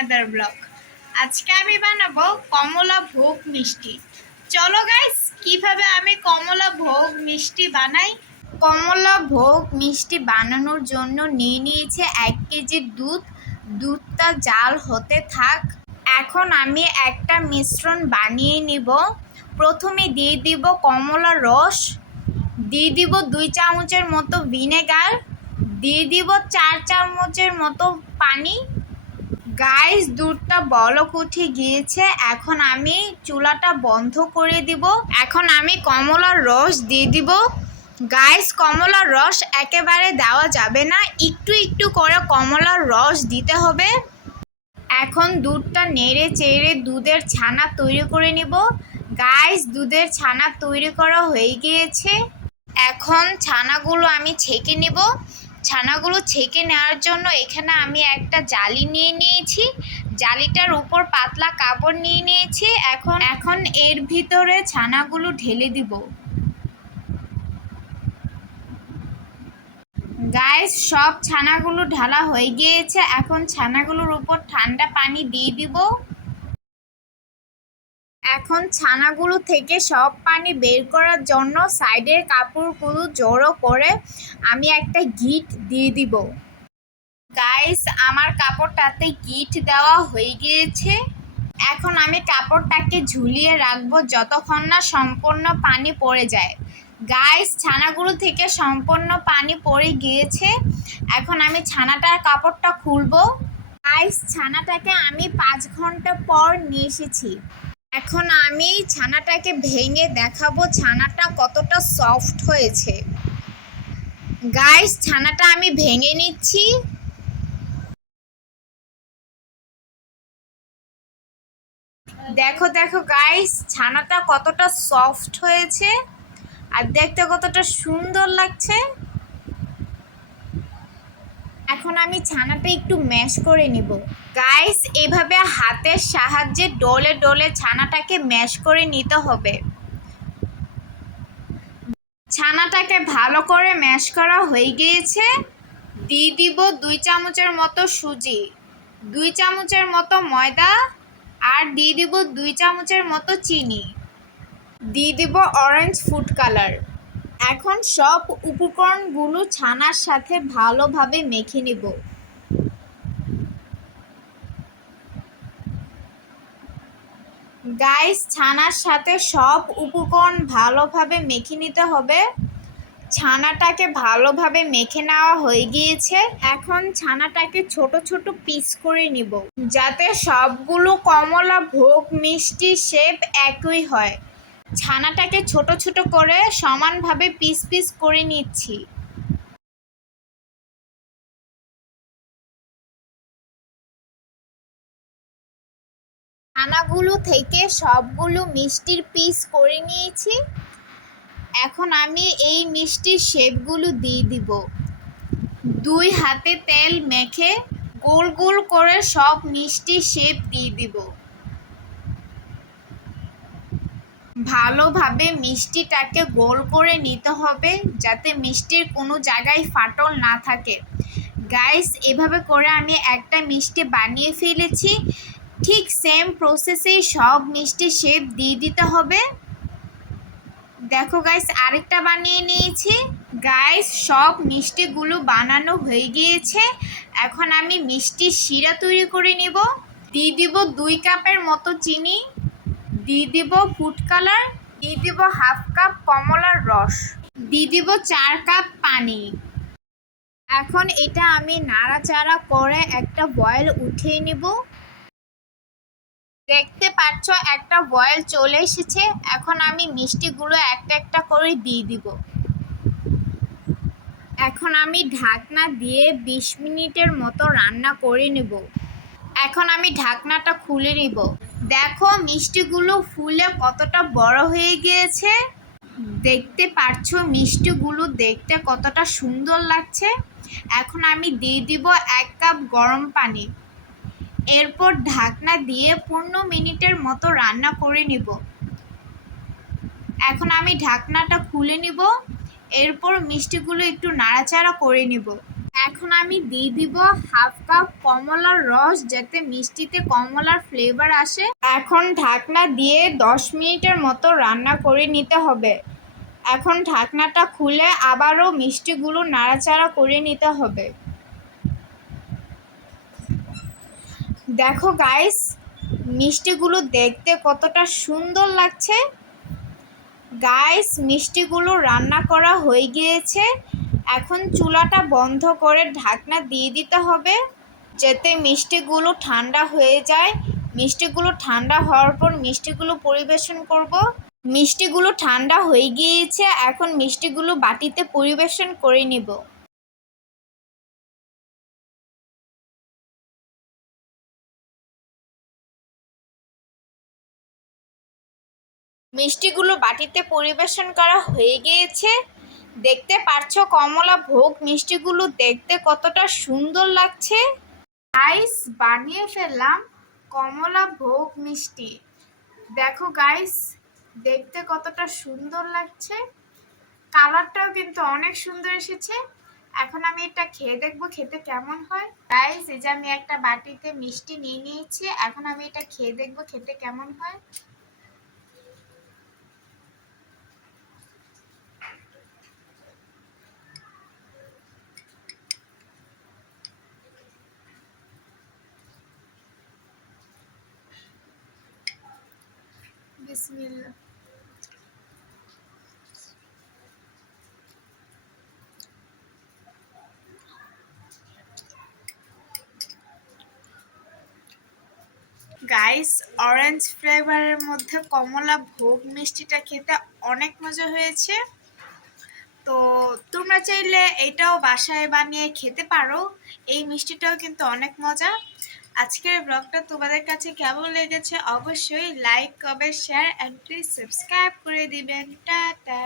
Another blog. আজকে আমি বানাবো কমলা ভোগ মিষ্টি। চলো গাইস, কিভাবে আমি কমলা ভোগ মিষ্টি বানাই। কমলা ভোগ মিষ্টি বানানোর জন্য নিয়ে নিয়েছে 1 কেজি দুধ। দুধটা জাল হতে থাক। এখন আমি একটা মিশ্রণ বানিয়ে নিব। প্রথমে দিয়ে দিব কমলার রস, দিয়ে দিব 2 চামচের মতো ভিনেগার, দিয়ে দিব 4 চামচের মতো পানি। গাইস, দুধটা বলক উঠে গিয়েছে। এখন আমি চুলাটা বন্ধ করে দিব। এখন আমি কমলার রস দিয়ে দিব। গাইস, কমলার রস একেবারে দেওয়া যাবে না, একটু একটু করে কমলার রস দিতে হবে। এখন দুধটা নেড়ে চেড়ে দুধের ছানা তৈরি করে নিব। গাইস, দুধের ছানা তৈরি করা হয়ে গিয়েছে। এখন ছানাগুলো আমি ছেঁকে নেব। ছানাগুলো ছেঁকে নেওয়ার জন্য এখানে আমি একটা জালি নিয়ে নিয়েছি। জালিটার উপর পাতলা কাপড় নিয়ে নিয়েছি। এখন এর ভিতরে ছানাগুলো ঢেলে দিব। গাইস, সব ছানাগুলো ঢালা হয়ে গিয়েছে। এখন ছানাগুলোর উপর ঠান্ডা পানি দিয়ে দিব। এখন ছানাগুলো থেকে সব পানি বের করার জন্য সাইডের কাপড়গুলো জড়ো করে আমি একটা গিট দিয়ে দিব। গাইস, আমার কাপড়টাতে গিট দেওয়া হয়ে গিয়েছে। এখন আমি কাপড়টাকে ঝুলিয়ে রাখবো যতক্ষণ না সম্পূর্ণ পানি পড়ে যায়। গাইস, ছানাগুলো থেকে সম্পূর্ণ পানি পড়ে গিয়েছে। এখন আমি ছানাটার কাপড়টা খুলবো। গাইস, ছানাটাকে আমি 5 ঘন্টা পর নিয়ে এসেছি। এখন আমি ছানাটাকে ভেঙে দেখাবো ছানাটা কতটা সফট হয়েছে। গাইস, ছানাটা আমি ভেঙে নিচ্ছি। দেখো দেখো গাইস, ছানাটা কতটা সফট হয়েছে আর দেখতে কতটা সুন্দর লাগছে। এখন আমি ছানাটা একটু ম্যাশ করে নিব। গাইস, এভাবে হাতের সাহায্যে ডলে ডলে ছানাটাকে ম্যাশ করে নিতে হবে। ছানাটাকে ভালো করে ম্যাশ করা হয়ে গিয়েছে। দিয়ে দিব 2 চামচের মতো সুজি, 2 চামচের মতো ময়দা, আর দিয়ে দিব 2 চামচের মতো চিনি, দিয়ে দিব অরেঞ্জ ফুড কালার। এখন সব উপকরণগুলো ছানার সাথে ভালোভাবে মেখে নিব। গাইস, ছানার সাথে সব উপকরণ ভালোভাবে মেখে নিতে হবে। ছানাটাকে ভালোভাবে মেখে নেওয়া হয়ে গিয়েছে। এখন ছানাটাকে ছোট ছোট পিস করে নিব যাতে সবগুলো কমলা ভোগ মিষ্টির শেপ একই হয়। ছানাটাকে ছোট ছোট করে সমানভাবে পিস পিস করে নিচ্ছি। ছানাগুলো থেকে সবগুলো মিষ্টির পিস করে নিয়েছি। এখন আমি এই মিষ্টির শেপগুলো দিয়ে দিব। 2 হাতে তেল মেখে গোল গোল করে সব মিষ্টির শেপ দিয়ে দিব। ভালোভাবে মিষ্টিটাকে গোল করে নিতে হবে যাতে মিষ্টির কোনো জায়গায় ফাটল না থাকে। গাইস, এভাবে করে আমি একটা মিষ্টি বানিয়ে ফেলেছি। ঠিক সেম প্রসেসেই সব মিষ্টির শেপ দিয়ে দিতে হবে। দেখো গাইস, আরেকটা বানিয়ে নিয়েছি। গাইস, সব মিষ্টিগুলো বানানো হয়ে গিয়েছে। এখন আমি মিষ্টির শিরা তৈরি করে নিব। দিয়ে দিব 2 কাপের মতো চিনি, দিয়ে দিব ফুড কালার, দিয়ে দিব 1/2 কাপ কমলার রস, দিয়ে দিব 4 কাপ পানি। এখন এটা আমি নাড়াচাড়া করে একটা বয়েল উঠিয়ে নিব। দেখতে পাচ্ছ একটা বয়েল চলে এসেছে। এখন আমি মিষ্টিগুলো একটা একটা করে দিয়ে দিব। এখন আমি ঢাকনা দিয়ে 20 মিনিটের মতো রান্না করে নেব। এখন আমি ঢাকনাটা খুলে নিব। দেখো মিষ্টিগুলো ফুলে কতটা বড় হয়ে গিয়েছে। দেখতে পাচ্ছ মিষ্টিগুলো দেখতে কতটা সুন্দর লাগছে। এখন আমি দিয়ে দিব 1 কাপ গরম পানি। এরপর ঢাকনা দিয়ে 15 মিনিটের মতো রান্না করে নিব। এখন আমি ঢাকনাটা খুলে নিব। এরপর মিষ্টিগুলো একটু নাড়াচাড়া করে নিব। এখন আমি দিয়ে দিব হাফ কাপ কমলার রস, যাতে মিষ্টিতে কমলার ফ্লেভার আসে। এখন ঢাকনা দিয়ে 10 মিনিটের মতো রান্না করে নিতে হবে। এখন ঢাকনাটা খুলে আবারও মিষ্টিগুলো নাড়াচাড়া করে নিতে হবে। দেখো গাইস, মিষ্টিগুলো দেখতে কতটা সুন্দর লাগছে। গাইস, মিষ্টিগুলো রান্না করা হয়ে গিয়েছে। এখন চুলাটা বন্ধ করে ঢাকনা দিয়ে দিতে হবে, যাতে মিষ্টিগুলো ঠান্ডা হয়ে যায়। মিষ্টিগুলো ঠান্ডা হওয়ার পর মিষ্টিগুলো পরিবেশন করব। মিষ্টিগুলো ঠান্ডা হয়ে গিয়েছে, এখন মিষ্টিগুলো বাটিতে পরিবেশন করে নিব। মিষ্টিগুলো বাটিতে পরিবেশন করা হয়ে গিয়েছে। দেখতে পাচ্ছো কমলা ভোগ মিষ্টিগুলো দেখতে কতটা সুন্দর লাগছে। গাইস, বানিয়ে ফেললাম কমলা ভোগ মিষ্টি। দেখো গাইস, দেখতে কতটা সুন্দর লাগছে। কালারটাও কিন্তু অনেক সুন্দর এসেছে। এখন আমি এটা খেয়ে দেখবো খেতে কেমন হয়। গাইস, এই যে আমি একটা বাটিতে মিষ্টি নিয়ে নিয়েছি। এখন আমি এটা খেয়ে দেখবো খেতে কেমন হয়। বিসমিল্লাহ। গাইস, অরেঞ্জ ফ্লেভারের মধ্যে কমলা ভোগ মিষ্টিটা খেতে অনেক মজা হয়েছে। তো তোমরা চাইলে এটাও বাসায় বানিয়ে খেতে পারো। এই মিষ্টিটাও কিন্তু অনেক মজা। আজকের ব্লগটা তোমাদের কাছে কেমন লেগেছে অবশ্যই like comment share and please subscribe করে দিবেন। টাটা।